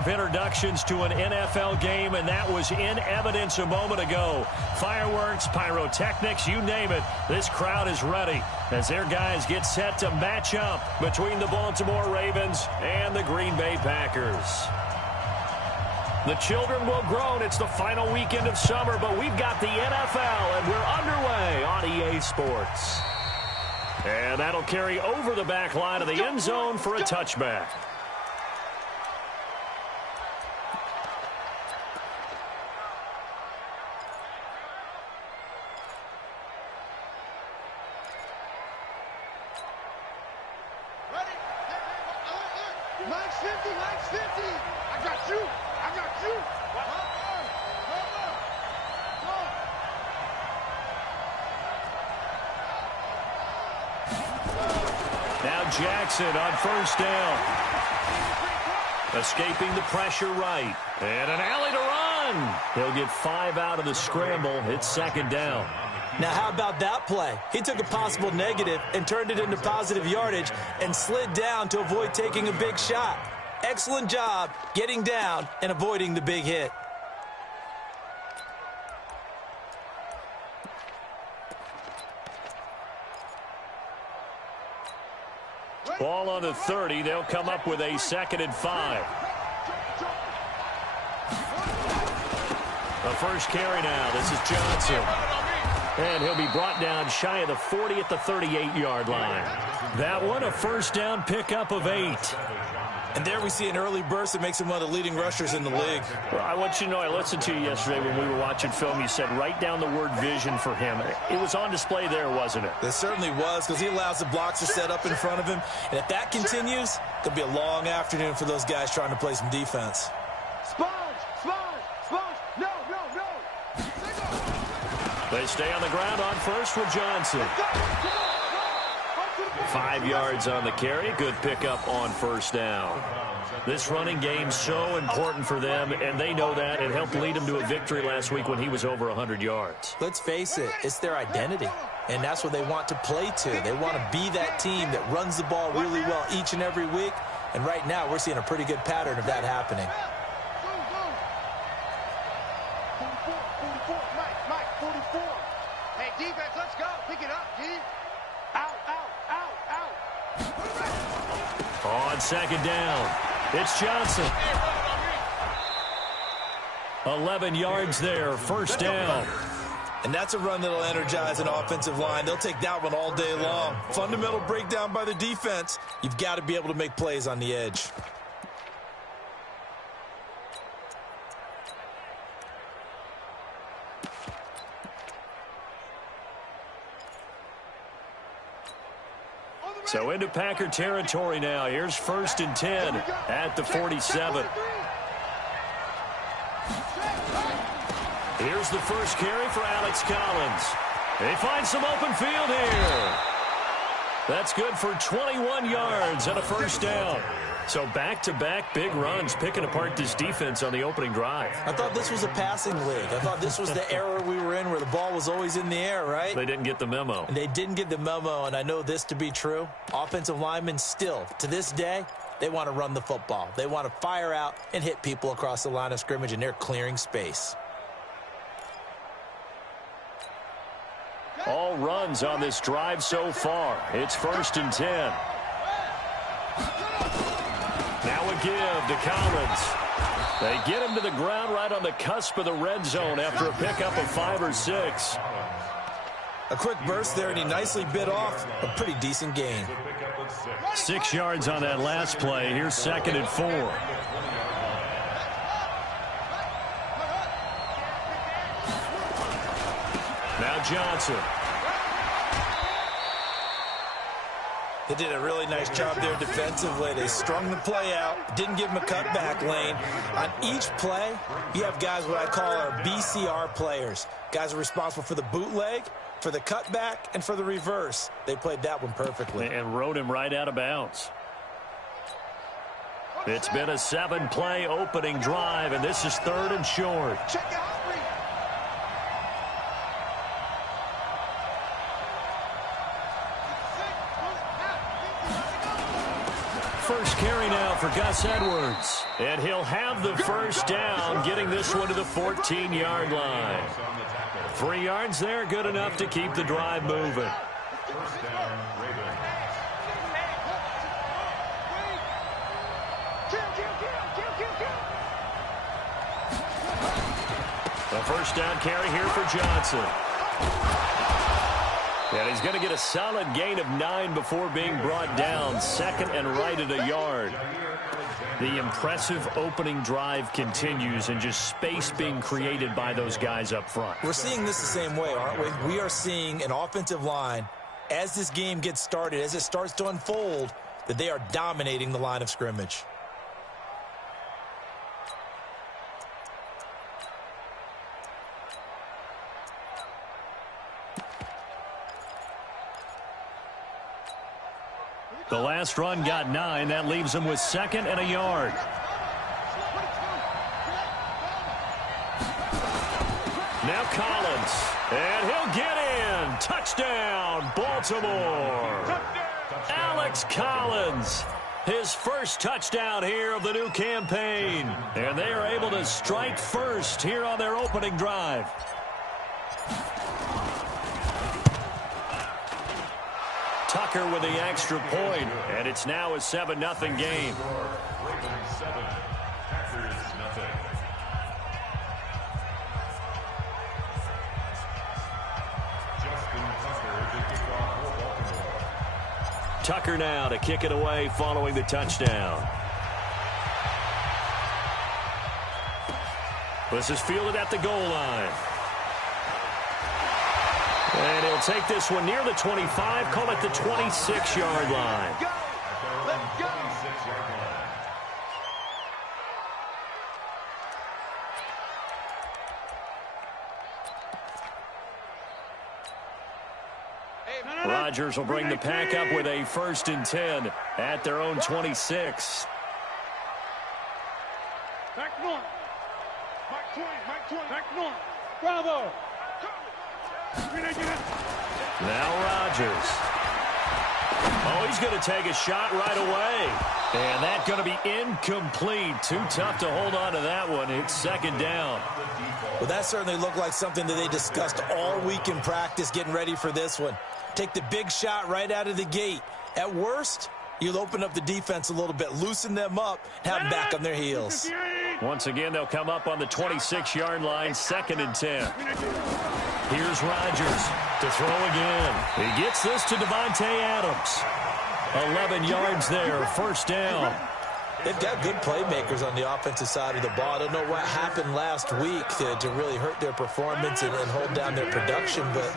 of introductions to an NFL game, and that was in evidence a moment ago. Fireworks, pyrotechnics, you name it. This crowd is ready as their guys get set to match up between the Baltimore Ravens and the Green Bay Packers. The children will groan. It's the final weekend of summer, but we've got the NFL, and we're underway on EA Sports. And that'll carry over the back line of the end zone for a touchback. Max 50, Max 50. I got you. I got you. Now Jackson on first down. Escaping the pressure right. And an alley to run. He'll get 5 out of the scramble. It's second down. Now, how about that play? He took a possible negative and turned it into positive yardage and slid down to avoid taking a big shot. Excellent job getting down and avoiding the big hit. Ball on the 30. They'll come up with a 2nd and 5. The first carry now. This is Johnson. And he'll be brought down shy of the 40 at the 38-yard line. That one, a first down pickup of 8. And there we see an early burst that makes him one of the leading rushers in the league. Well, I want you to know, I listened to you yesterday when we were watching film. You said write down the word vision for him. It was on display there, wasn't it? It certainly was, because he allows the blocks to set up in front of him. And if that continues, it'll be a long afternoon for those guys trying to play some defense. Sponge, sponge, sponge. No, no, no. They stay on the ground on first with Johnson. 5 yards on the carry. Good pickup on first down. This running game's so important for them, and they know that. It helped lead them to a victory last week when he was over 100 yards. Let's face it, it's their identity, and that's what they want to play to. They want to be that team that runs the ball really well each and every week, and right now we're seeing a pretty good pattern of that happening. 44, Mike, 44. Hey, defense, let's go. Pick it up, D. Out, out, out, out. On second down, it's Johnson. 11 yards there, first down. And that's a run that'll energize an offensive line. They'll take that one all day long. Fundamental breakdown by the defense. You've got to be able to make plays on the edge. So into Packer territory now. Here's 1st and 10 at the 47. Here's the first carry for Alex Collins. They find some open field here. That's good for 21 yards and a first down. So back-to-back big runs, picking apart this defense on the opening drive. I thought this was a passing league. I thought this was the era we were in where the ball was always in the air, right? They didn't get the memo. And they didn't get the memo, and I know this to be true. Offensive linemen still, to this day, they want to run the football. They want to fire out and hit people across the line of scrimmage, and they're clearing space. All runs on this drive so far. It's 1st and 10. Now a give to Collins. They get him to the ground right on the cusp of the red zone after a pickup of 5 or 6. A quick burst there, and he nicely bit off a pretty decent gain. 6 yards on that last play. Here's 2nd and 4. Now Johnson. They did a really nice job there defensively. They strung the play out, didn't give him a cutback lane. On each play, you have guys what I call our BCR players. Guys are responsible for the bootleg, for the cutback, and for the reverse. They played that one perfectly. And rode him right out of bounds. It's been a 7-play opening drive, and this is 3rd and short. First carry now for Gus Edwards. And he'll have the first down, getting this one to the 14-yard line. 3 yards there, good enough to keep the drive moving. First down, Ravens. The first down carry here for Johnson. And he's going to get a solid gain of 9 before being brought down. Second and right at a yard. The impressive opening drive continues and just space being created by those guys up front. We're seeing this the same way, aren't we? We are seeing an offensive line, as this game gets started, as it starts to unfold, that they are dominating the line of scrimmage. The last run got 9. That leaves him with 2nd and a yard. Now Collins. And he'll get in. Touchdown, Baltimore. Alex Collins. His first touchdown here of the new campaign. And they are able to strike first here on their opening drive. Tucker with the extra point, and it's now a 7-0 game. Ravens 7, Packers nothing. Justin Tucker, the kickoff for Baltimore. Tucker now to kick it away following the touchdown. This is fielded at the goal line. And he'll take this one near the 25, call it the 26-yard line. Go! Let's go! 26-yard line. Rodgers will bring the pack up with a 1st and 10 at their own 26. Back north. Mike 20, Mike 20. Back north. Bravo. Now Rodgers. Oh, he's going to take a shot right away. And that's going to be incomplete. Too tough to hold on to that one. It's 2nd down. Well, that certainly looked like something that they discussed all week in practice getting ready for this one. Take the big shot right out of the gate. At worst, you'll open up the defense a little bit, loosen them up, have them back on their heels. Once again, they'll come up on the 26-yard line, 2nd and 10. Here's Rodgers to throw again. He gets this to Devontae Adams. 11 yards there, 1st down. They've got good playmakers on the offensive side of the ball. I don't know what happened last week to really hurt their performance and hold down their production, but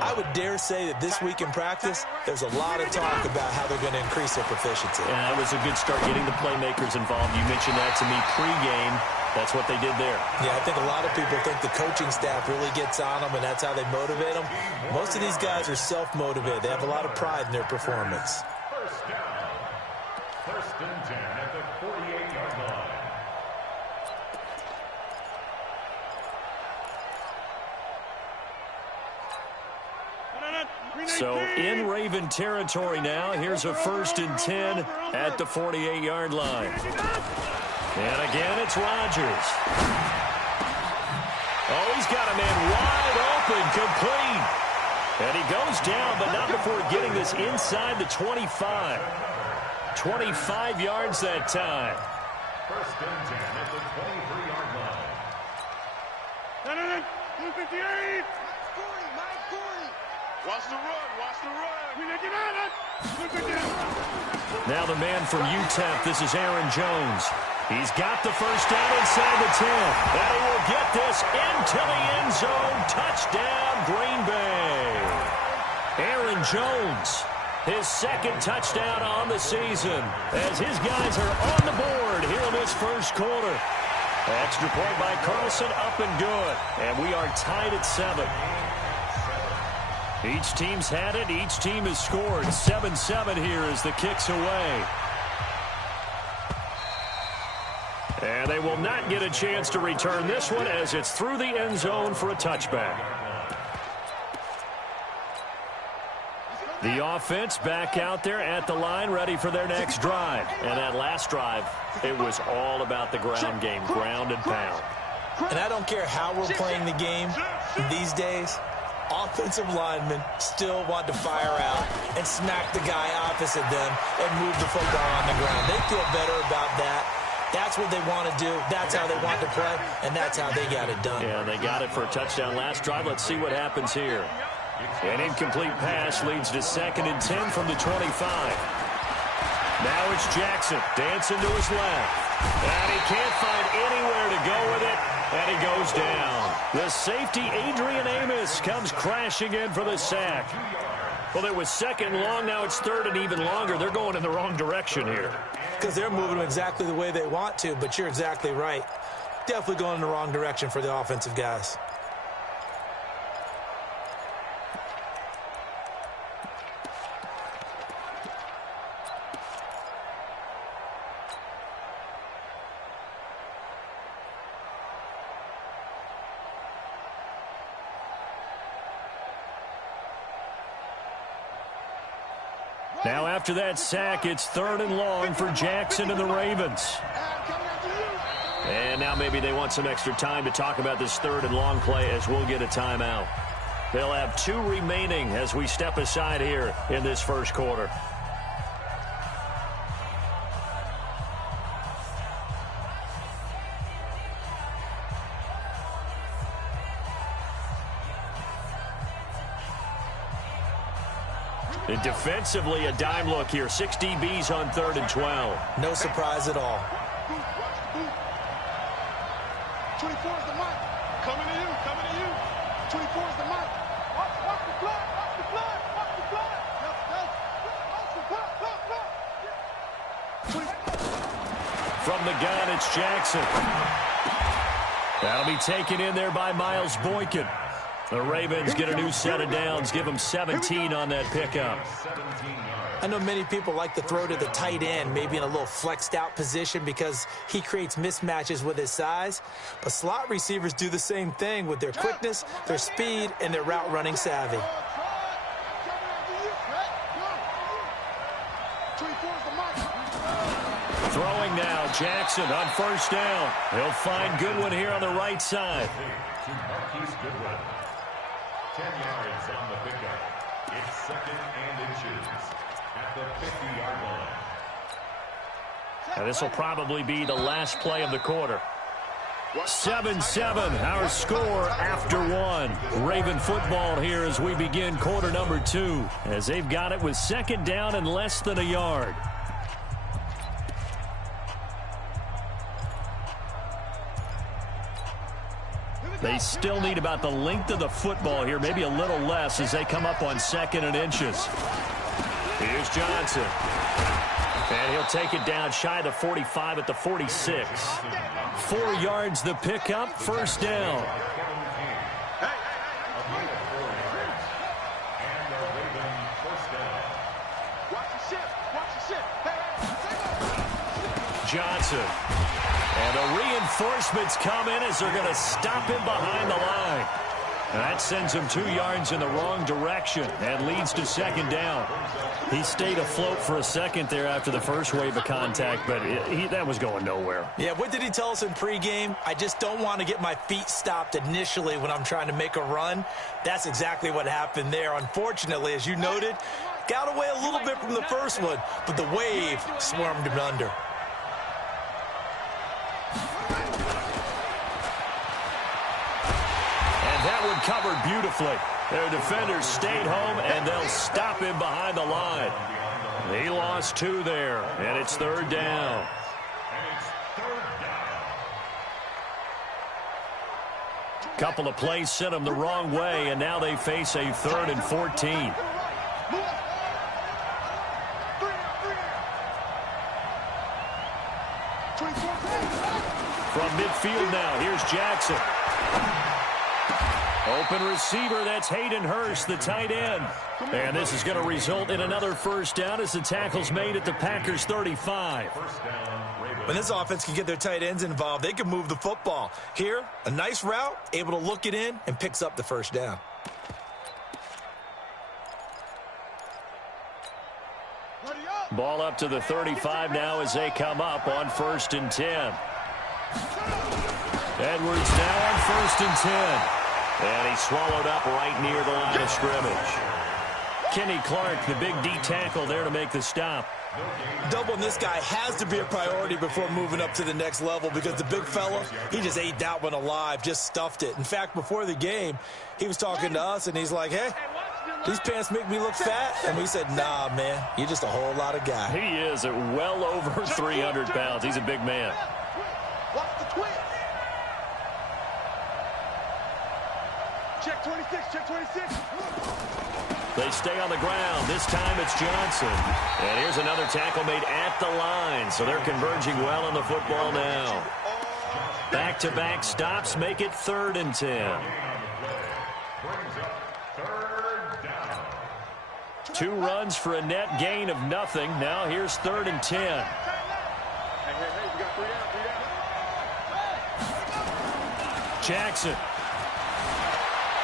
I would dare say that this week in practice, there's a lot of talk about how they're going to increase their proficiency. And that was a good start getting the playmakers involved. You mentioned that to me pregame. That's what they did there. Yeah, I think a lot of people think the coaching staff really gets on them, and that's how they motivate them. Most of these guys are self-motivated. They have a lot of pride in their performance. First down. 1st and 10 at the 48-yard line. So in Raven territory now. Here's a 1st and 10 at the 48-yard line. And again, it's Rodgers. Oh, he's got a man wide open, complete. And he goes down, but not before getting this inside the 25. 25 yards that time. 1st and 10 at the 23-yard line. 258. Mike 40. Watch the run. Watch the run. Now the man from UTEP, this is Aaron Jones. He's got the first down inside the 10. And he will get this into the end zone. Touchdown, Green Bay. Aaron Jones, his 2nd touchdown on the season, as his guys are on the board here in this 1st quarter. Extra point by Carlson, up and good. And we are tied at 7. Each team's had it. Each team has scored. 7-7 here as the kick's away. And they will not get a chance to return this one as it's through the end zone for a touchback. The offense back out there at the line, ready for their next drive. And that last drive, it was all about the ground game, ground and pound. And I don't care how we're playing the game these days, offensive linemen still want to fire out and smack the guy opposite them and move the football on the ground. They feel better about that. That's what they want to do. That's how they want to play, and that's how they got it done. Yeah, they got it for a touchdown last drive. Let's see what happens here. An incomplete pass leads to 2nd and 10 from the 25. Now it's Jackson dancing to his left. And he can't find anywhere to go with it, and he goes down. The safety, Adrian Amos, comes crashing in for the sack. Well, it was 2nd and long. Now it's 3rd and even longer. They're going in the wrong direction here. Because they're moving them exactly the way they want to, but you're exactly right. Definitely going in the wrong direction for the offensive guys. Now after that sack, it's 3rd and long for Jackson and the Ravens. And now maybe they want some extra time to talk about this 3rd and long play as we'll get a timeout. They'll have 2 remaining as we step aside here in this first quarter. And defensively, a dime look here. 6 DBs on 3rd and 12. No surprise at all. 24 is the mark. Coming to you, coming to you. 24 is the mark. Watch the blood, watch the blood, watch the blood. Watch the blood. From the gun, it's Jackson. That'll be taken in there by Miles Boykin. The Ravens get a new set of downs, give them 17 on that pickup. I know many people like to throw to the tight end, maybe in a little flexed out position because he creates mismatches with his size. But slot receivers do the same thing with their quickness, their speed, and their route running savvy. Throwing now, Jackson on 1st down. He'll find Goodwin here on the right side. 10 yards on the pickup. It's 2nd and inches at the 50-yard line. And this will probably be the last play of the quarter. 7-7, our score after 1. Raven football here as we begin quarter number 2, as they've got it with 2nd down and less than a yard. They still need about the length of the football here, maybe a little less as they come up on 2nd and inches. Here's Johnson. And he'll take it down shy of the 45 at the 46. 4 yards the pickup, 1st down. Johnson. And the reinforcements come in as they're going to stop him behind the line. And that sends him 2 yards in the wrong direction and leads to 2nd down. He stayed afloat for a second there after the first wave of contact, but that was going nowhere. Yeah, what did he tell us in pregame? I just don't want to get my feet stopped initially when I'm trying to make a run. That's exactly what happened there. Unfortunately, as you noted, got away a little bit from the first one, but the wave swarmed him under. That one covered beautifully. Their defenders stayed home, and they'll stop him behind the line. He lost 2 there, and it's 3rd down. Couple of plays sent them the wrong way, and now they face a 3rd and 14. From midfield now, here's Jackson. Open receiver, that's Hayden Hurst, the tight end. And this is going to result in another 1st down as the tackle's made at the Packers' 35. When this offense can get their tight ends involved, they can move the football. Here, a nice route, able to look it in, and picks up the 1st down. Ball up to the 35 now as they come up on 1st and 10. Edwards now on 1st and 10. And he's swallowed up right near the line of scrimmage. Kenny Clark, the big D tackle there to make the stop. Doubling this guy has to be a priority before moving up to the next level because the big fella, he just ate that one alive, just stuffed it. In fact, before the game, he was talking to us, and he's like, hey, these pants make me look fat. And we said, nah, man, you're just a whole lot of guy. He is at well over 300 pounds. He's a big man. Watch the twist. Check 26, check 26. They stay on the ground. This time it's Johnson. And here's another tackle made at the line. So they're converging well on the football now. Back-to-back stops make it 3rd and 10. 2 runs for a net gain of nothing. Now here's 3rd and 10. Hey, we got 3 down. Jackson.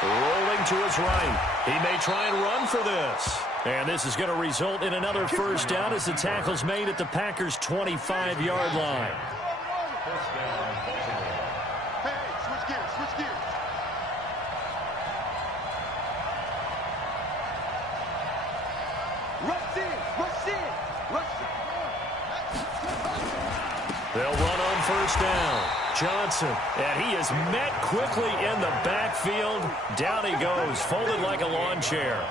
Rolling to his right. He may try and run for this. And this is going to result in another 1st down as the tackle's made at the Packers' 25-yard line. Hey, switch gears, switch gears. Rush in, rush in, rush in. They'll run on 1st down. Johnson, and he is met quickly in the backfield. Down he goes, folded like a lawn chair.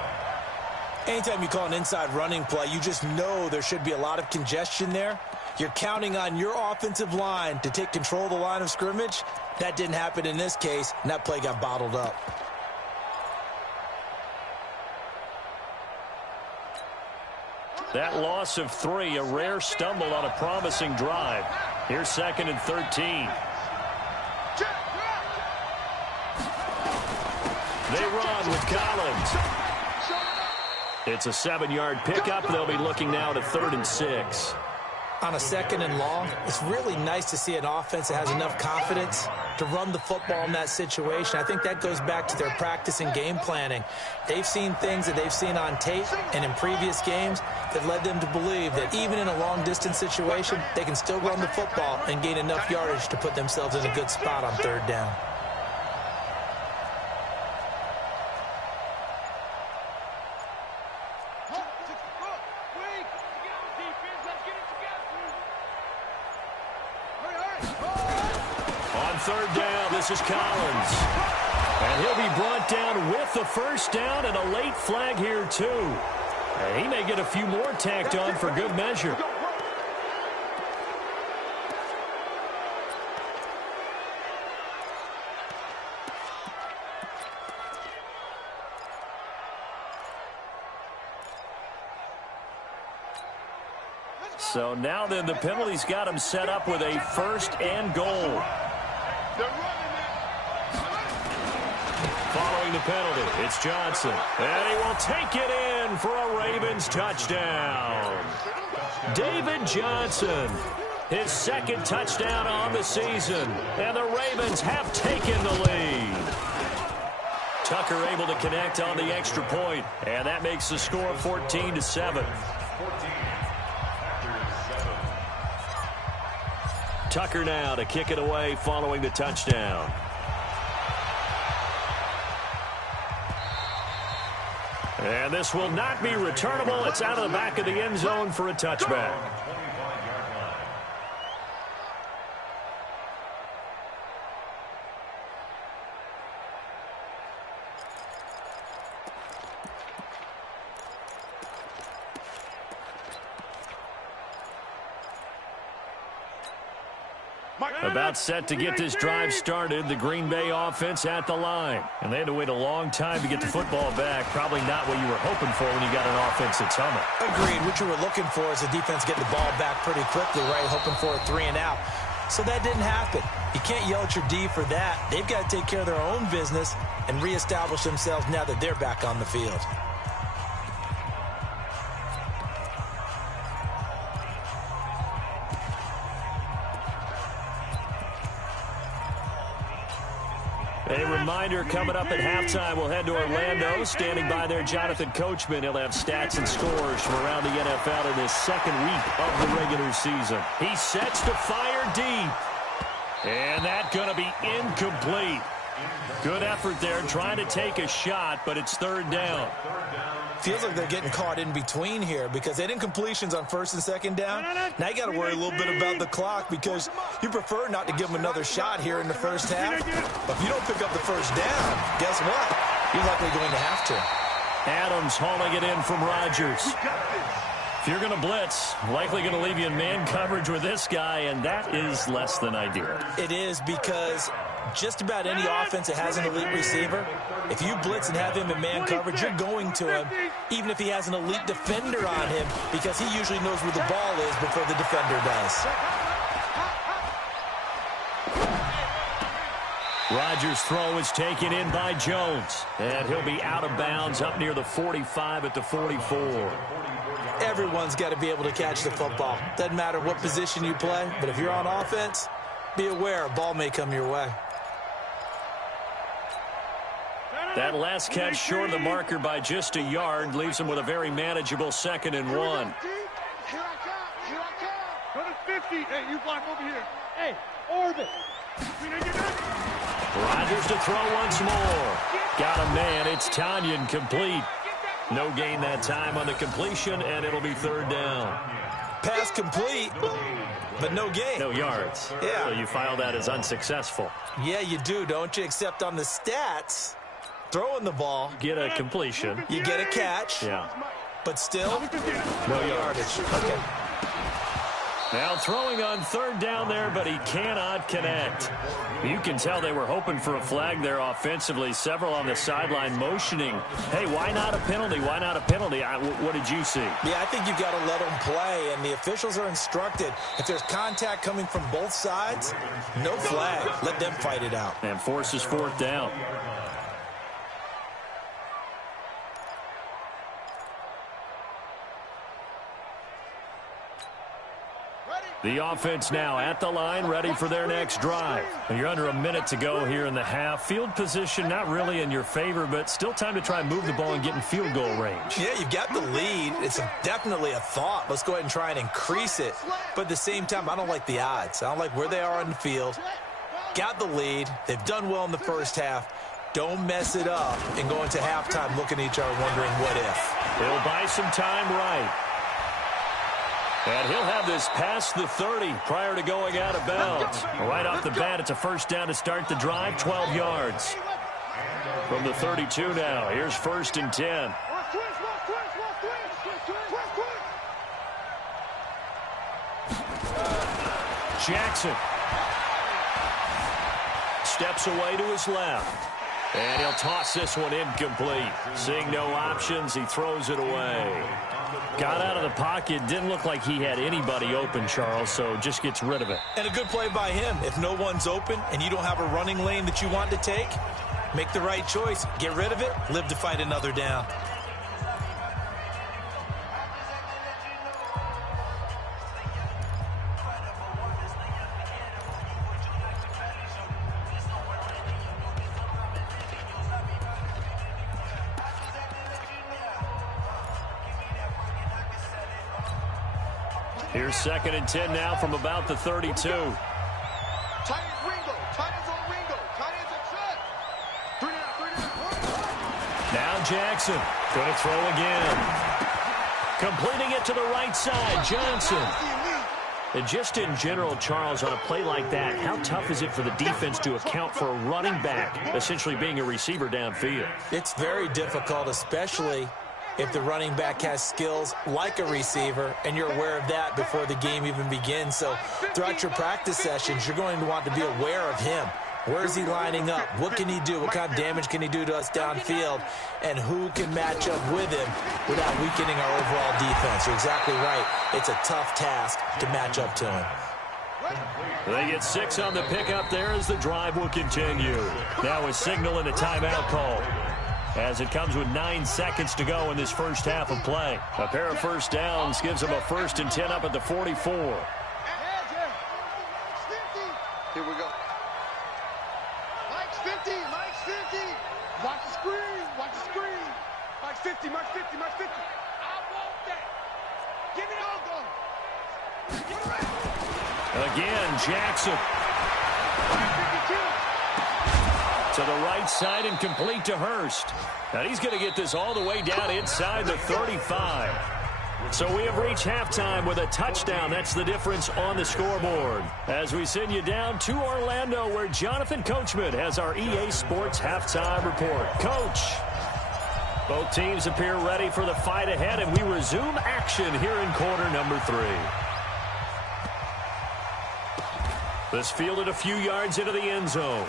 Anytime you call an inside running play, you just know there should be a lot of congestion there. You're counting on your offensive line to take control of the line of scrimmage. That didn't happen in this case, and that play got bottled up. That loss of 3, a rare stumble on a promising drive. Here's 2nd and 13. They run with Collins. It's a 7-yard pickup. They'll be looking now to 3rd and 6. On a 2nd and long, it's really nice to see an offense that has enough confidence to run the football in that situation. I think that goes back to their practice and game planning. They've seen things that they've seen on tape and in previous games that led them to believe that even in a long-distance situation, they can still run the football and gain enough yardage to put themselves in a good spot on 3rd down. On 3rd down, this is Collins. And he'll be brought down with the 1st down and a late flag here, too. And he may get a few more tacked on for good measure. So now then the penalty's got him set up with a 1st and goal. Following the penalty, it's Johnson. And he will take it in for a Ravens touchdown. David Johnson, his 2nd touchdown on the season. And the Ravens have taken the lead. Tucker able to connect on the extra point. And that makes the score 14-7. Tucker now to kick it away following the touchdown. And this will not be returnable. It's out of the back of the end zone for a touchback. About set to get this drive started, the Green Bay offense at the line. And they had to wait a long time to get the football back. Probably not what you were hoping for when you got an offense that's humming. Agreed. What you were looking for is the defense getting the ball back pretty quickly, right? Hoping for a 3 and out. So that didn't happen. You can't yell at your D for that. They've got to take care of their own business and reestablish themselves now that they're back on the field. A reminder coming up at halftime, we'll head to Orlando. Standing by there, Jonathan Coachman. He'll have stats and scores from around the NFL in this second week of the regular season. He sets to fire deep. And that's going to be incomplete. Good effort there, trying to take a shot, but it's third down. Feels like they're getting caught in between here because they had incompletions on first and second down. Now you got to worry a little bit about the clock because you prefer not to give them another shot here in the first half. But if you don't pick up the first down, guess what? You're likely going to have to. Adams hauling it in from Rodgers. If you're going to blitz, likely going to leave you in man coverage with this guy, and that is less than ideal. It is because just about any offense that has an elite receiver, if you blitz and have him in man coverage, you're going to him, even if he has an elite defender on him, because he usually knows where the ball is before the defender does. Rodgers' throw is taken in by Jones, and he'll be out of bounds up near the 45 at the 44. Everyone's got to be able to catch the football. Doesn't matter what position you play, but if you're on offense, be aware a ball may come your way. That last catch short of the marker by just a yard leaves him with a very manageable 2nd and 1. Here I come. Go to 50. Hey, you block over here. Hey, orbit. Rodgers to throw once more. Got a man. It's Tanyan complete. No gain that time on the completion, and it'll be third down. Pass complete, but no gain. No yards. Yeah. So you file that as unsuccessful. Yeah, you do, don't you? Except on the stats, throwing the ball, Get a completion. you get a catch, Yeah. but still, No yards. Okay. Now throwing on third down there, but he cannot connect. You can tell they were hoping for a flag there offensively. Several on the sideline motioning, hey, why not a penalty? Why not a penalty? What did you see? Yeah, I think you've got to let them play, and the officials are instructed. If there's contact coming from both sides, no flag. Let them fight it out. And forces fourth down. The offense now at the line, ready for their next drive. You're under a minute to go here in the half. Field position not really in your favor, but still time to try and move the ball and get in field goal range. Yeah, you've got the lead. It's definitely a thought. Let's go ahead and try and increase it. But at the same time, I don't like the odds. I don't like where they are on the field. Got the lead. They've done well in the first half. Don't mess it up and go into halftime looking at each other wondering what if. He'll buy some time right. And he'll have this past the 30 prior to going out of bounds. Right off the bat, it's a first down to start the drive, 12 yards. From the 32 now, here's 1st and 10. Jackson steps away to his left. And he'll toss this one incomplete. Seeing no options, he throws it away. Got out of the pocket. Didn't look like he had anybody open, Charles, so just gets rid of it. And a good play by him. If no one's open and you don't have a running lane that you want to take, make the right choice. Get rid of it. Live to fight another down. Here's 2nd and 10 now from about the 32. Tight ends Ringo. Tight ends on Ringo. Tight ends at set. 3 down. Now Jackson going to throw again. Completing it to the right side, Johnson. And just in general, Charles, on a play like that, how tough is it for the defense to account for a running back essentially being a receiver downfield? It's very difficult, especially if the running back has skills like a receiver, and you're aware of that before the game even begins. So throughout your practice sessions, you're going to want to be aware of him. Where is he lining up? What can he do? What kind of damage can he do to us downfield? And who can match up with him without weakening our overall defense? You're exactly right. It's a tough task to match up to him. They get 6 on the pickup there as the drive will continue. Now a signal and a timeout call, as it comes with 9 seconds to go in this first half of play. A pair of first downs gives them a 1st and 10 up at the 44. Here we go. 50, Mike's 50. Watch the screen, watch the screen. Mike's 50, Mike's 50, Mike's 50. I want that. Give me all go. Again, Jackson. To the right side and complete to Hurst. Now he's going to get this all the way down inside the 35. So we have reached halftime with a touchdown. That's the difference on the scoreboard. As we send you down to Orlando, where Jonathan Coachman has our EA Sports halftime report. Coach. Both teams appear ready for the fight ahead, and we resume action here in quarter number 3. This fielded a few yards into the end zone.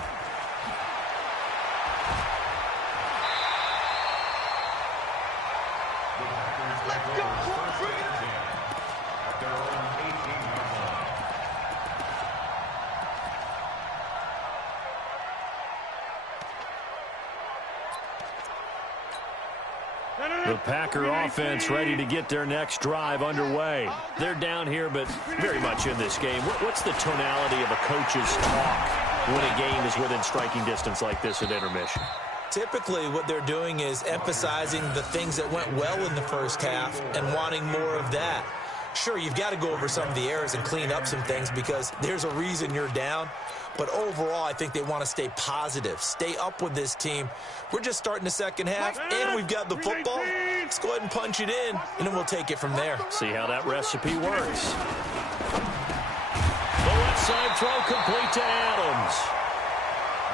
The Packer offense ready to get their next drive underway. They're down here, but very much in this game. What's the tonality of a coach's talk when a game is within striking distance like this at intermission? Typically, what they're doing is emphasizing the things that went well in the first half and wanting more of that. Sure, you've got to go over some of the errors and clean up some things because there's a reason you're down. But overall, I think they want to stay positive, stay up with this team. We're just starting the second half, and we've got the football. Let's go ahead and punch it in, and then we'll take it from there. See how that recipe works. The left side throw complete to Adams.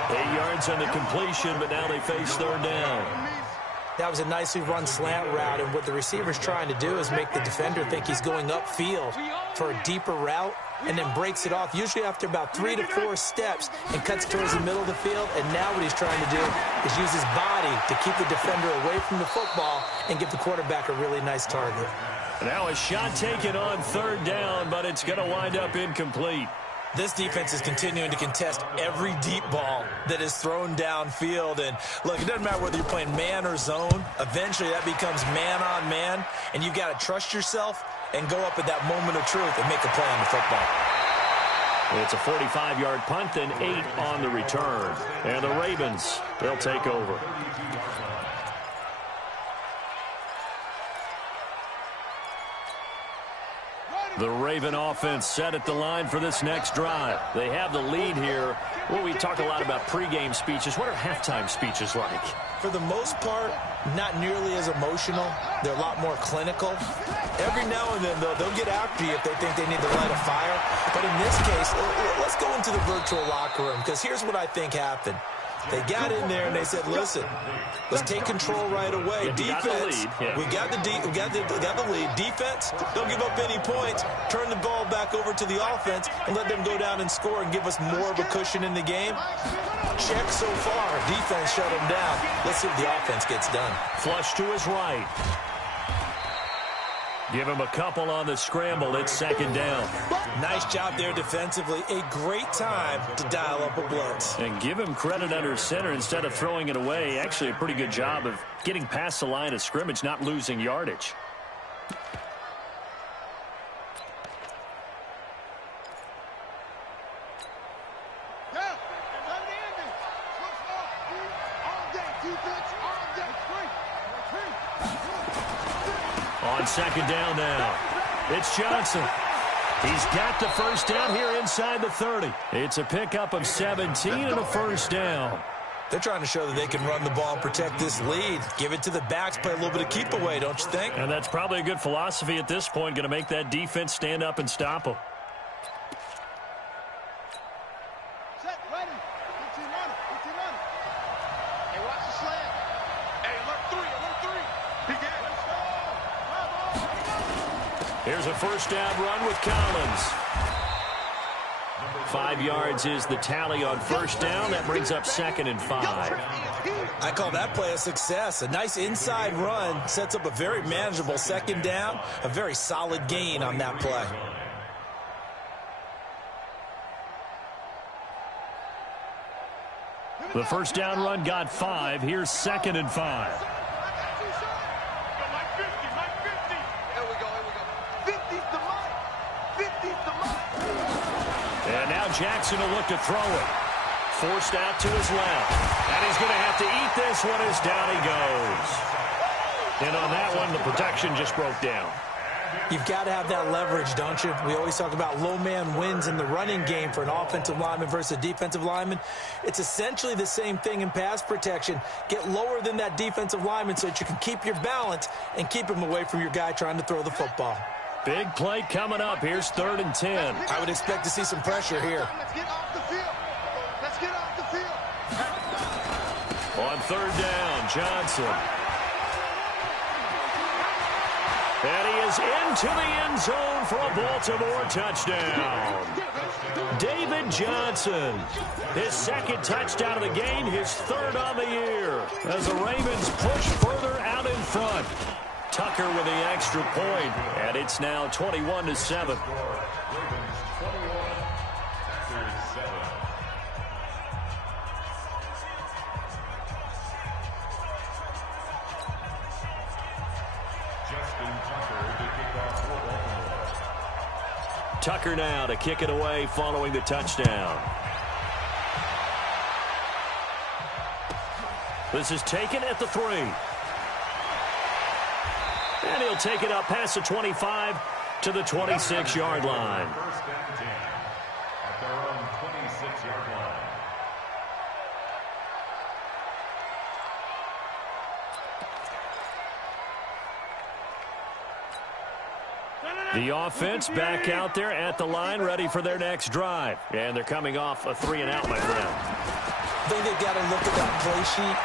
8 yards on the completion, but now they face third down. That was a nicely run slant route, and what the receiver's trying to do is make the defender think he's going upfield for a deeper route, and then breaks it off, usually after about 3 to 4 steps, and cuts towards the middle of the field. And now what he's trying to do is use his body to keep the defender away from the football and give the quarterback a really nice target. Now a shot taken on third down, but it's going to wind up incomplete. This defense is continuing to contest every deep ball that is thrown downfield. And, look, it doesn't matter whether you're playing man or zone. Eventually that becomes man on man, and you've got to trust yourself and go up at that moment of truth and make a play on the football. It's a 45-yard punt and 8 on the return. And the Ravens, they'll take over. The Raven offense set at the line for this next drive. They have the lead here. Well, we talk a lot about pregame speeches. What are halftime speeches like? For the most part, not nearly as emotional. They're a lot more clinical. Every now and then, though, they'll get after you if they think they need to light a fire. But in this case, let's go into the virtual locker room, because here's what I think happened. They got in there and they said, listen, let's take control right away. Defense, we got the lead. Defense, don't give up any points. Turn the ball back over to the offense and let them go down and score and give us more of a cushion in the game. Check so far. Defense shut them down. Let's see if the offense gets done. Flush to his right. Give him a couple on the scramble. It's second down. Nice job there defensively. A great time to dial up a blitz. And give him credit under center instead of throwing it away. Actually, a pretty good job of getting past the line of scrimmage, not losing yardage. On second down now, it's Johnson. He's got the first down here inside the 30. It's a pickup of 17 and a first down. They're trying to show that they can run the ball and protect this lead. Give it to the backs, play a little bit of keep away, don't you think? And that's probably a good philosophy at this point, going to make that defense stand up and stop them. Set, ready. 15 on it. Hey, watch the slant. Hey, alert 3. Begin. Here's a first down run with Collins. 5 yards is the tally on first down. That brings up 2nd and 5. I call that play a success. A nice inside run sets up a very manageable second down. A very solid gain on that play. The first down run got 5. Here's 2nd and 5. And now Jackson will look to throw it. forced out to his left. And he's going to have to eat this one as down he goes. And on that one, the protection just broke down. You've got to have that leverage, don't you? We always talk about low man wins in the running game for an offensive lineman versus a defensive lineman. It's essentially the same thing in pass protection. Get lower than that defensive lineman so that you can keep your balance and keep him away from your guy trying to throw the football. Big play coming up. Here's 3rd and 10. I would expect to see some pressure here. Let's get off the field. Let's get off the field. On 3rd down, Johnson. And he is into the end zone for a Baltimore touchdown. David Johnson, his 2nd touchdown of the game, his 3rd on the year, as the Ravens push further out in front. Tucker with the extra point, and it's now 21-7. Tucker now to kick it away following the touchdown. This is taken at the 3. And he'll take it up past the 25 to the 26-yard line. First and 10 at their own 26-yard line. The offense back out there at the line, ready for their next drive. And they're coming off a 3-and-out, my friend. I think they've got to look at that play sheet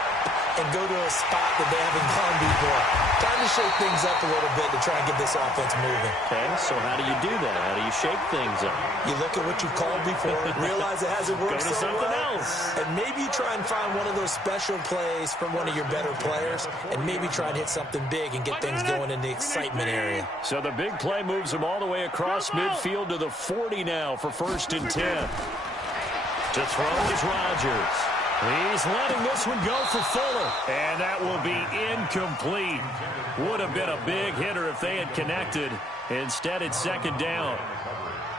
and go to a spot that they haven't gone before. Time to shake things up a little bit to try and get this offense moving. Okay, so how do you do that? How do you shake things up? You look at what you've called before, realize it hasn't worked Go to so something well, else. and maybe you try and find one of those special plays from one of your better players, and maybe try and hit something big and get things going in the excitement area. So the big play moves him all the way across midfield to the 40 now for 1st and 10. To throw is Rodgers. He's letting this one go for Fuller. And that will be incomplete. Would have been a big hitter if they had connected. Instead, it's 2nd down.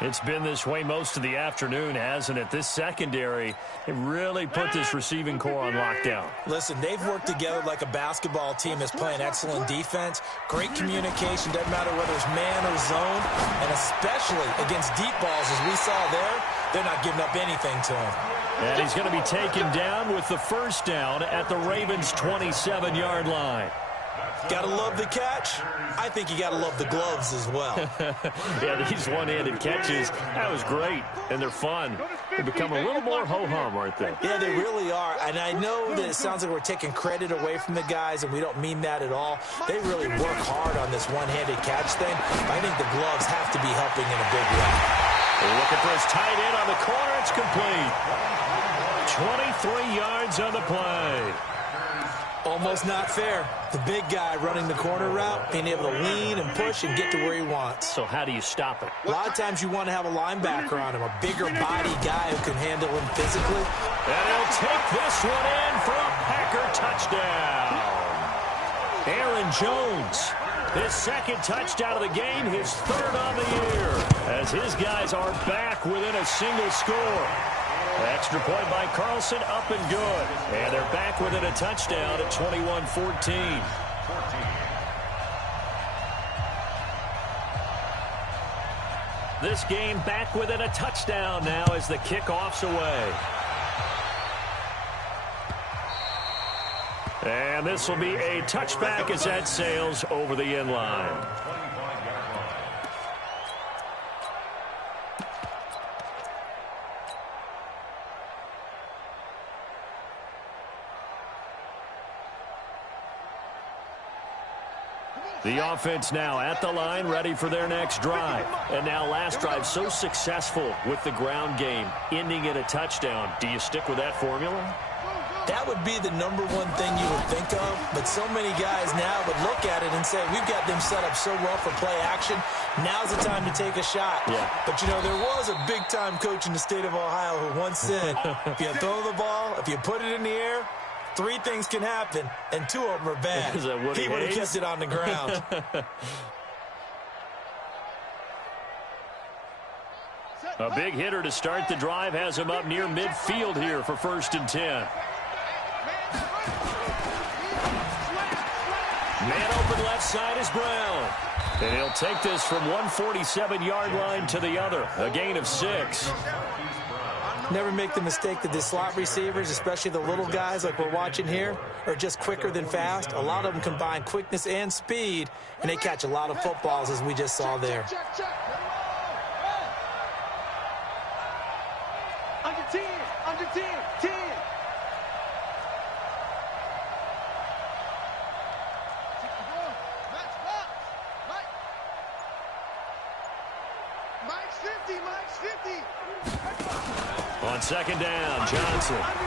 It's been this way most of the afternoon, hasn't it? This secondary, it really put this receiving core on lockdown. Listen, they've worked together like a basketball team that's playing excellent defense. Great communication, doesn't matter whether it's man or zone. And especially against deep balls, as we saw there, they're not giving up anything to him. And he's going to be taken down with the 1st down at the Ravens' 27-yard line. Gotta love the catch. I think you gotta love the gloves as well. Yeah, these one-handed catches, that was great, and they're fun. They become a little more ho-hum, aren't they? Yeah, they really are. And I know that it sounds like we're taking credit away from the guys, and we don't mean that at all. They really work hard on this one-handed catch thing. I think the gloves have to be helping in a big way. They're looking for his tight end on the corner. It's complete. 23 yards on the play. Almost not fair. The big guy running the corner route, being able to lean and push and get to where he wants. So how do you stop it? A lot of times you want to have a linebacker on him, a bigger body guy who can handle him physically. And he'll take this one in for a Packer touchdown. Aaron Jones, his 2nd touchdown of the game, his 3rd on the year, as his guys are back within a single score. Extra point by Carlson, up and good. And they're back within a touchdown at 21-14. This game back within a touchdown now as the kickoff's away. And this will be a touchback as that sails over the end line. The offense now at the line, ready for their next drive. And now last drive so successful with the ground game, ending in a touchdown. Do you stick with that formula? That would be the number one thing you would think of, but so many guys now would look at it and say, we've got them set up so well for play action, now's the time to take a shot. Yeah. But, you know, there was a big-time coach in the state of Ohio who once said, if you throw the ball, if you put it in the air, 3 things can happen, and 2 of them are bad. He would have kept it on the ground. A big hitter to start the drive has him up near midfield here for 1st and 10. Man open left side is Brown. And he'll take this from 147-yard line to the other. A gain of 6. Never make the mistake that the slot receivers, especially the little guys like we're watching here, are just quicker than fast. A lot of them combine quickness and speed, and they catch a lot of footballs, as we just saw there. Under 10, under 10, 10. Mike's 50, Mike's 50. On 2nd down,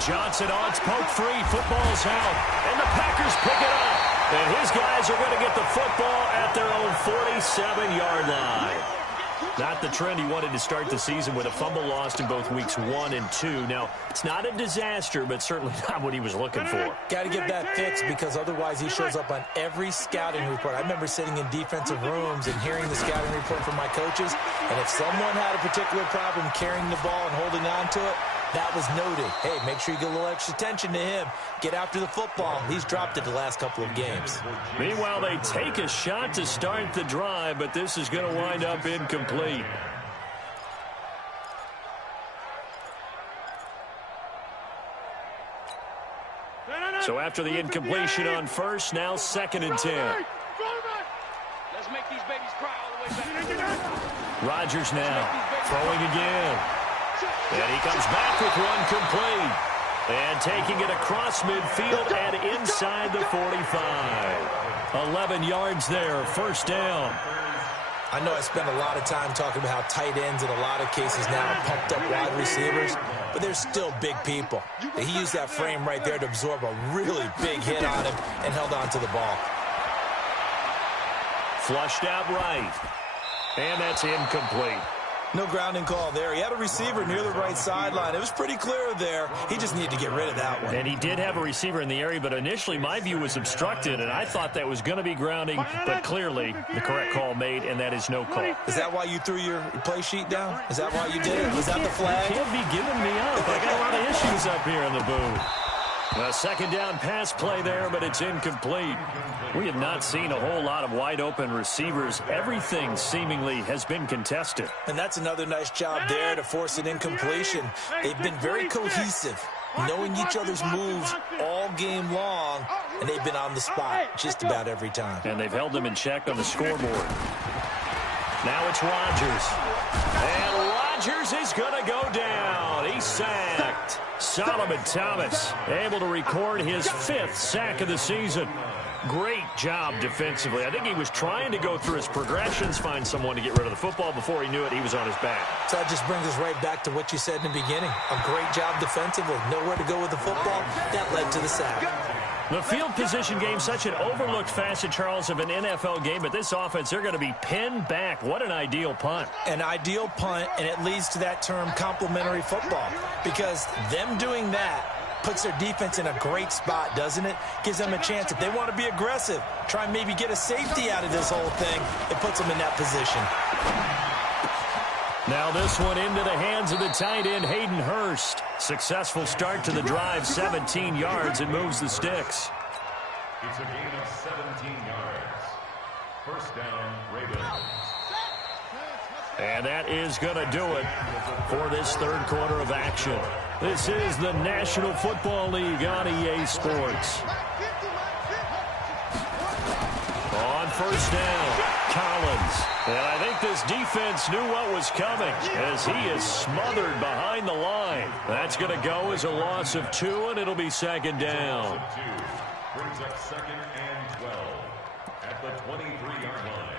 Johnson on poke free. Football's out. And the Packers pick it up. And his guys are going to get the football at their own 47-yard line. Not the trend he wanted to start the season with a fumble lost in both weeks 1 and 2. Now, it's not a disaster, but certainly not what he was looking for. Got to get that fixed because otherwise he shows up on every scouting report. I remember sitting in defensive rooms and hearing the scouting report from my coaches, and if someone had a particular problem carrying the ball and holding on to it, that was noted. Hey, make sure you get a little extra attention to him. Get after the football. He's dropped it the last couple of games. Meanwhile, they take a shot to start the drive, but this is going to wind up incomplete. So after the incompletion on first, now 2nd and 10. Let's make these babies cry all the way back. Rodgers now throwing again. And he comes back with one complete. And taking it across midfield and inside the 45. 11 yards there, 1st down. I know I spend a lot of time talking about how tight ends in a lot of cases now are pumped up wide receivers, but they're still big people. He used that frame right there to absorb a really big hit on him and held on to the ball. Flushed out right. And that's incomplete. No grounding call there. He had a receiver near the right sideline. It was pretty clear there. He just needed to get rid of that one. And he did have a receiver in the area, but initially my view was obstructed, and I thought that was going to be grounding, but clearly the correct call made, and that is no call. Is that why you threw your play sheet down? Is that why you did it? Was that the flag? You can't be giving me up. I got a lot of issues up here in the booth. A 2nd down pass play there, but it's incomplete. We have not seen a whole lot of wide-open receivers. Everything seemingly has been contested. And that's another nice job there to force an incompletion. They've been very cohesive, knowing each other's moves all game long, and they've been on the spot just about every time. And they've held them in check on the scoreboard. Now it's Rodgers. And Rodgers is going to go down. He's sacked. Solomon Thomas able to record his 5th sack of the season. Great job defensively. I think he was trying to go through his progressions, find someone to get rid of the football. Before he knew it, he was on his back. So that just brings us right back to what you said in the beginning. A great job defensively. Nowhere to go with the football. That led to the sack. The field position game, such an overlooked facet, Charles, of an NFL game. But this offense, they're going to be pinned back. What an ideal punt. An ideal punt, and it leads to that term complementary football. Because them doing that puts their defense in a great spot, doesn't it? Gives them a chance. If they want to be aggressive, try and maybe get a safety out of this whole thing, it puts them in that position. Now this one into the hands of the tight end, Hayden Hurst. Successful start to the drive, 17 yards, and moves the sticks. It's a gain of 17 yards. 1st down, Ravens. And that is going to do it for this 3rd quarter of action. This is the National Football League on EA Sports. On 1st down, Collins. And I think this defense knew what was coming as he is smothered behind the line. That's going to go as a loss of 2, and it'll be 2nd down. Brings up 2nd and 12 at the 23-yard line.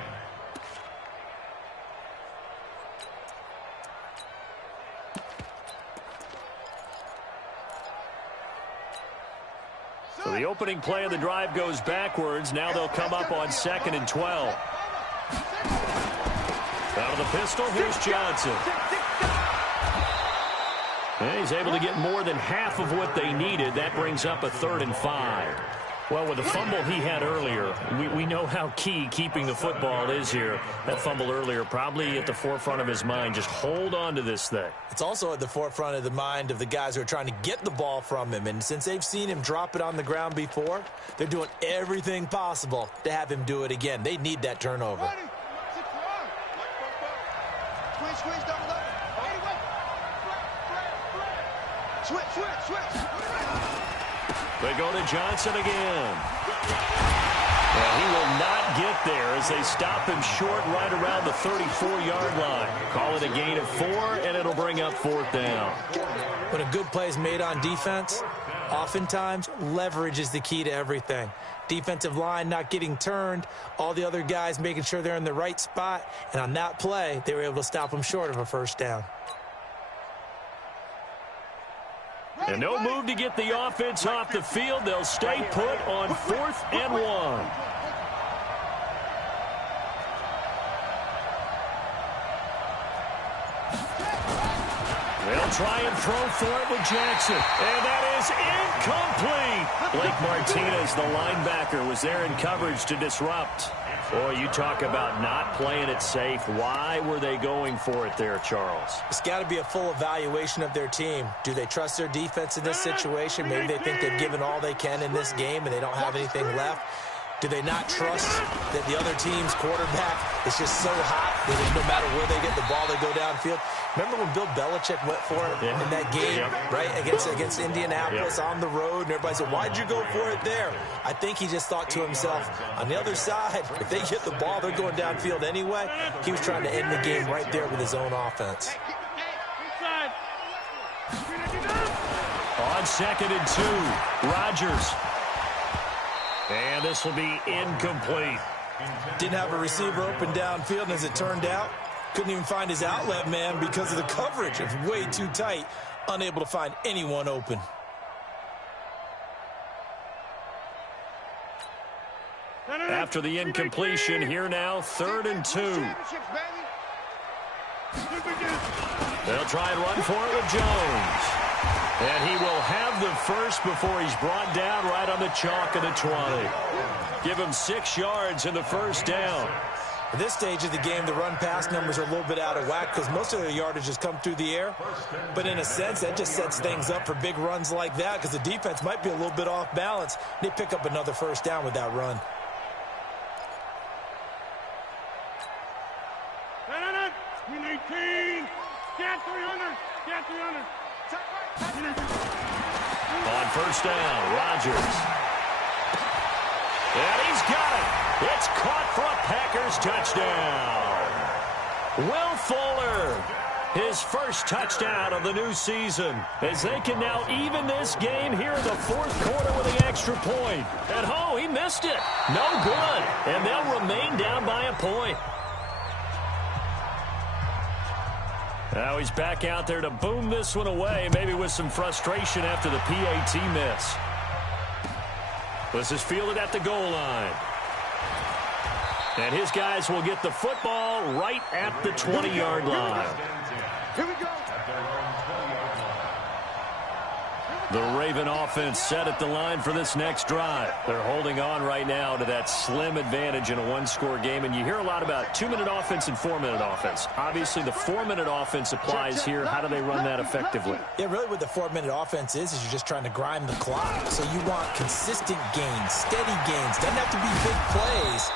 So the opening play of the drive goes backwards. Now they'll come up on 2nd and 12. Out of the pistol, here's Johnson. And he's able to get more than half of what they needed. That brings up a 3rd and 5. Well, with the fumble he had earlier, we know how key keeping the football is here. That fumble earlier probably at the forefront of his mind. Just hold on to this thing. It's also at the forefront of the mind of the guys who are trying to get the ball from him. And since they've seen him drop it on the ground before, they're doing everything possible to have him do it again. They need that turnover. Squeeze, double up. Switch. They go to Johnson again. And he will not get there as they stop him short right around the 34-yard line. Call it a gain of 4, and it'll bring up 4th down. When a good play is made on defense, oftentimes leverage is the key to everything. Defensive line not getting turned, all the other guys making sure they're in the right spot, and on that play, they were able to stop them short of a first down. And no move to get the offense off the field. They'll stay put on 4th and 1. They'll try and throw for it with Jackson. And that is incomplete. Blake Martinez, the linebacker, was there in coverage to disrupt. Boy, you talk about not playing it safe. Why were they going for it there, Charles? It's got to be a full evaluation of their team. Do they trust their defense in this situation? Maybe they think they've given all they can in this game and they don't have anything left. Do they not trust that the other team's quarterback is just so hot that no matter where they get the ball, they go downfield? Remember when Bill Belichick went for it in that game, right, against Indianapolis on the road, and everybody said, why'd you go for it there? I think he just thought to himself, on the other side, if they get the ball, they're going downfield anyway. He was trying to end the game right there with his own offense. On 2nd and 2, Rodgers. And this will be incomplete. Didn't have a receiver open downfield, and as it turned out, couldn't even find his outlet man because of the coverage. It was way too tight, unable to find anyone open. After the incompletion, here now, 3rd and 2. They'll try and run for it with Jones. And he will have the first before he's brought down right on the chalk of the 20. Give him 6 yards in the first down. At this stage of the game, the run-pass numbers are a little bit out of whack because most of their yardage has come through the air. But in a sense, that just sets things up for big runs like that because the defense might be a little bit off balance. They pick up another first down with that run. On first down, Rodgers. And he's got it. It's caught for a Packers touchdown. Will Fuller, his first touchdown of the new season, as they can now even this game here in the 4th quarter with the extra point. And oh, he missed it. No good. And they'll remain down by a point. Now he's back out there to boom this one away, maybe with some frustration after the PAT miss. This is fielded at the goal line. And his guys will get the football right at the 20-yard line. Here we go. The Raven offense set at the line for this next drive. They're holding on right now to that slim advantage in a one-score game. And you hear a lot about 2-minute offense and 4-minute offense. Obviously, the 4-minute offense applies here. How do they run that effectively? Yeah, really what the 4-minute offense is you're just trying to grind the clock. So you want consistent gains, steady gains. Doesn't have to be big plays,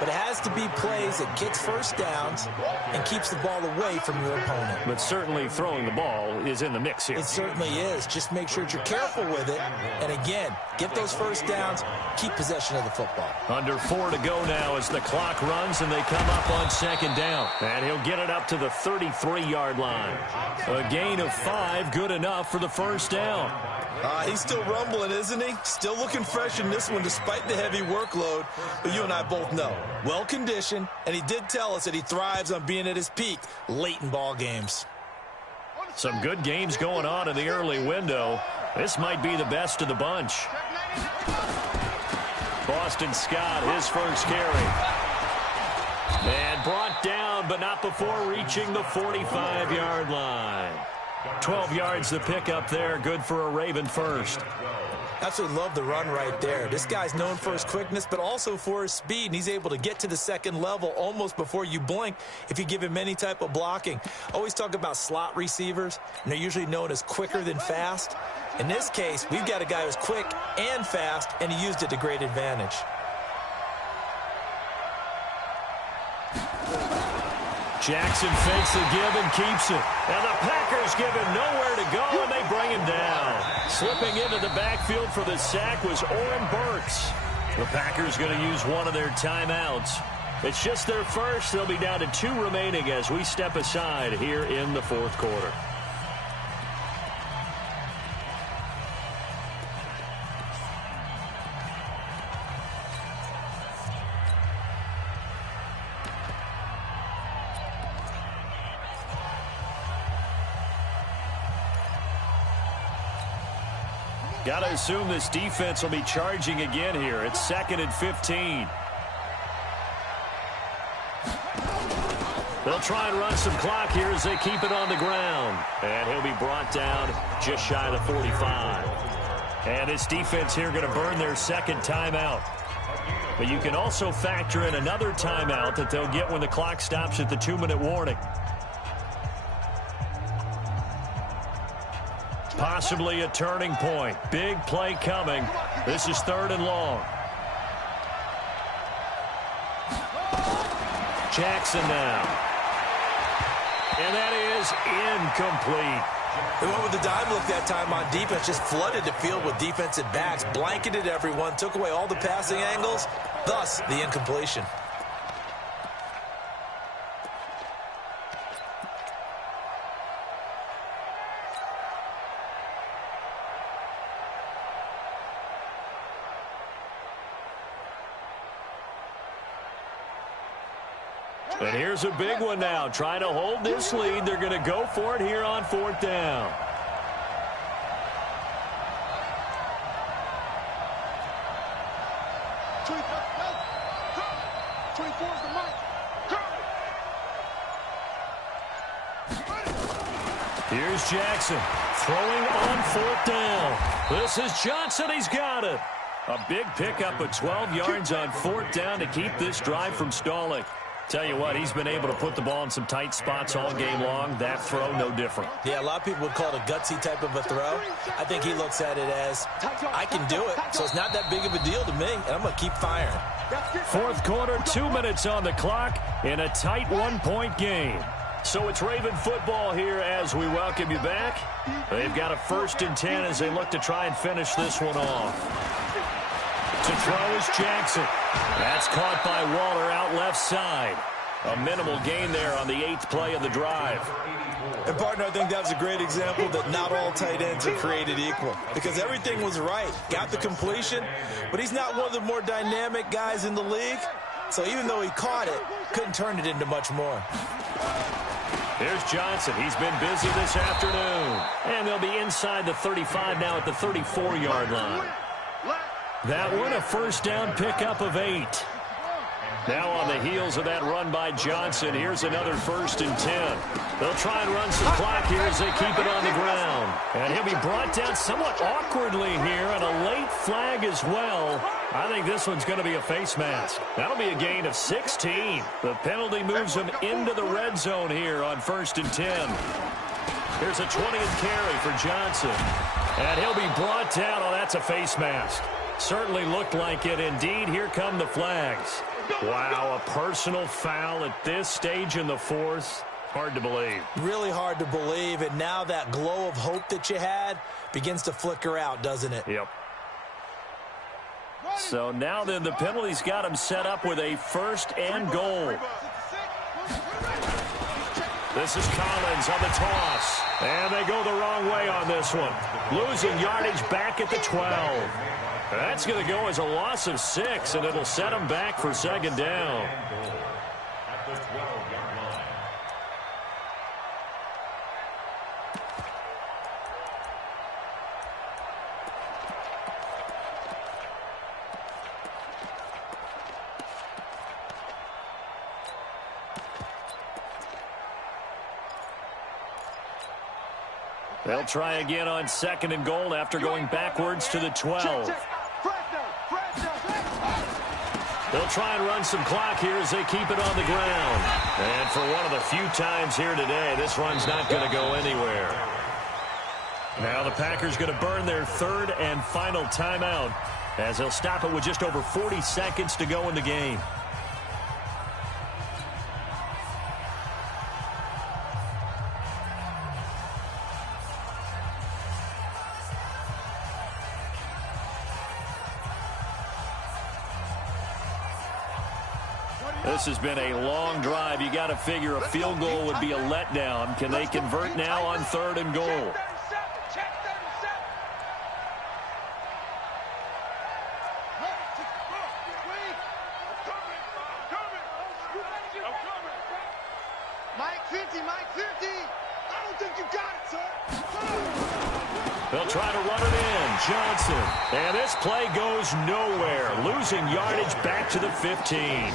but it has to be plays that gets first downs and keeps the ball away from your opponent. But certainly throwing the ball is in the mix here. It certainly is. Just make sure that you're careful with it. And again, get those first downs, keep possession of the football. Under 4 to go now as the clock runs and they come up on 2nd down. And he'll get it up to the 33-yard line. A gain of 5, good enough for the first down. He's still rumbling, isn't he? Still looking fresh in this one despite the heavy workload. But you and I both know, well-conditioned, and he did tell us that he thrives on being at his peak late in ball games. Some good games going on in the early window. This might be the best of the bunch. Boston Scott, his first carry. And brought down, but not before reaching the 45-yard line. 12 yards to pick up there. Good for a Raven first. Absolutely love the run right there. This guy's known for his quickness, but also for his speed, and he's able to get to the second level almost before you blink if you give him any type of blocking. Always talk about slot receivers, and they're usually known as quicker than fast. In this case, we've got a guy who's quick and fast, and he used it to great advantage. Jackson fakes the give and keeps it. And the Packers give him nowhere to go, and they bring him down. Slipping into the backfield for the sack was Oren Burks. The Packers going to use one of their timeouts. It's just their first. They'll be down to 2 remaining as we step aside here in the fourth quarter. Got to assume this defense will be charging again here. It's 2nd and 15. They'll try and run some clock here as they keep it on the ground. And he'll be brought down just shy of the 45. And this defense here going to burn their second timeout. But you can also factor in another timeout that they'll get when the clock stops at the 2-minute warning. Possibly a turning point. Big play coming. This is 3rd and long. Jackson now. And that is incomplete. They went with the dime look that time on defense. Just flooded the field with defensive backs. Blanketed everyone. Took away all the passing angles. Thus, the incompletion. And here's a big one now. Trying to hold this lead. They're going to go for it here on 4th down. Here's Jackson throwing on 4th down. This is Johnson. He's got it. A big pickup of 12 yards on 4th down to keep this drive from stalling. Tell you what, he's been able to put the ball in some tight spots all game long. That throw, no different. Yeah, a lot of people would call it a gutsy type of a throw. I think he looks at it as, I can do it, so it's not that big of a deal to me, and I'm going to keep firing. 4th quarter, 2 minutes on the clock in a tight 1-point game. So it's Raven football here as we welcome you back. They've got a 1st and 10 as they look to try and finish this one off. To throw is Jackson. That's caught by Waller out left side. A minimal gain there on the 8th play of the drive. And, partner, I think that was a great example that not all tight ends are created equal. Because everything was right. Got the completion, but he's not one of the more dynamic guys in the league. So even though he caught it, couldn't turn it into much more. Here's Johnson. He's been busy this afternoon. And they'll be inside the 35 now at the 34-yard line. That one, a 1st down pickup of 8. Now on the heels of that run by Johnson, here's another 1st and 10. They'll try and run some clock here as they keep it on the ground. And he'll be brought down somewhat awkwardly here, and a late flag as well. I think this one's going to be a face mask. That'll be a gain of 16. The penalty moves him into the red zone here on 1st and 10. Here's a 20th carry for Johnson. And he'll be brought down. Oh, that's a face mask. Certainly looked like it. Indeed, here come the flags. Wow, a personal foul at this stage in the 4th. Hard to believe. Really hard to believe, and now that glow of hope that you had begins to flicker out, doesn't it? Yep. So now then the penalty's got him set up with a 1st and goal. This is Collins on the toss. And they go the wrong way on this one. Losing yardage back at the 12. That's going to go as a loss of 6, and it'll set them back for 2nd down. At the 12-yard line. They'll try again on 2nd and goal after going backwards to the 12. They'll try and run some clock here as they keep it on the ground. And for one of the few times here today, this run's not going to go anywhere. Now the Packers going to burn their 3rd and final timeout as they'll stop it with just over 40 seconds to go in the game. This has been a long drive. You got to figure a field goal would be a letdown. Can they convert now on 3rd and goal? They'll try to run it in. Johnson. And this play goes nowhere. Losing yardage back to the 15.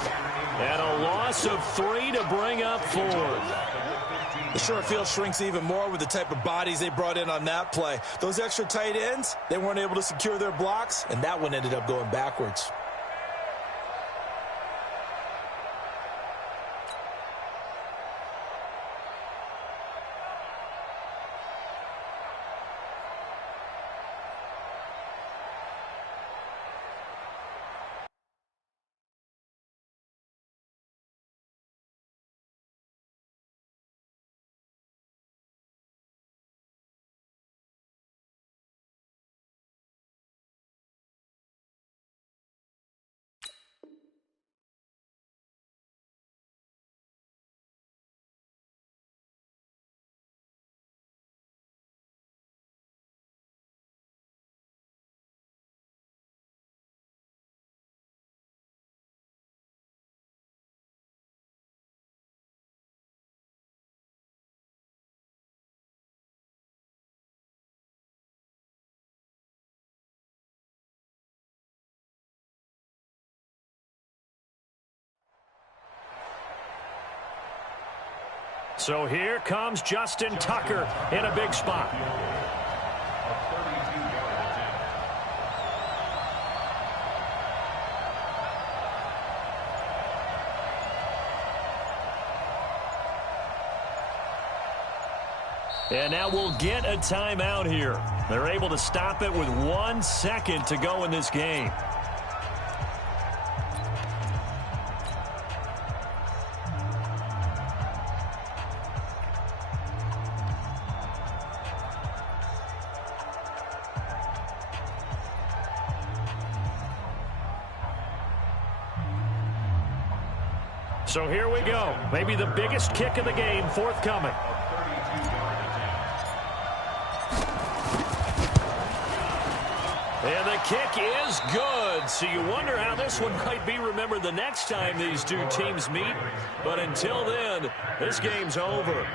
And a loss of 3 to bring up 4. The short field shrinks even more with the type of bodies they brought in on that play. Those extra tight ends, they weren't able to secure their blocks, and that one ended up going backwards. So here comes Justin Tucker in a big spot. And now we'll get a timeout here. They're able to stop it with 1 second to go in this game. So here we go. Maybe the biggest kick of the game forthcoming. And the kick is good. So you wonder how this one might be remembered the next time these two teams meet. But until then, this game's over.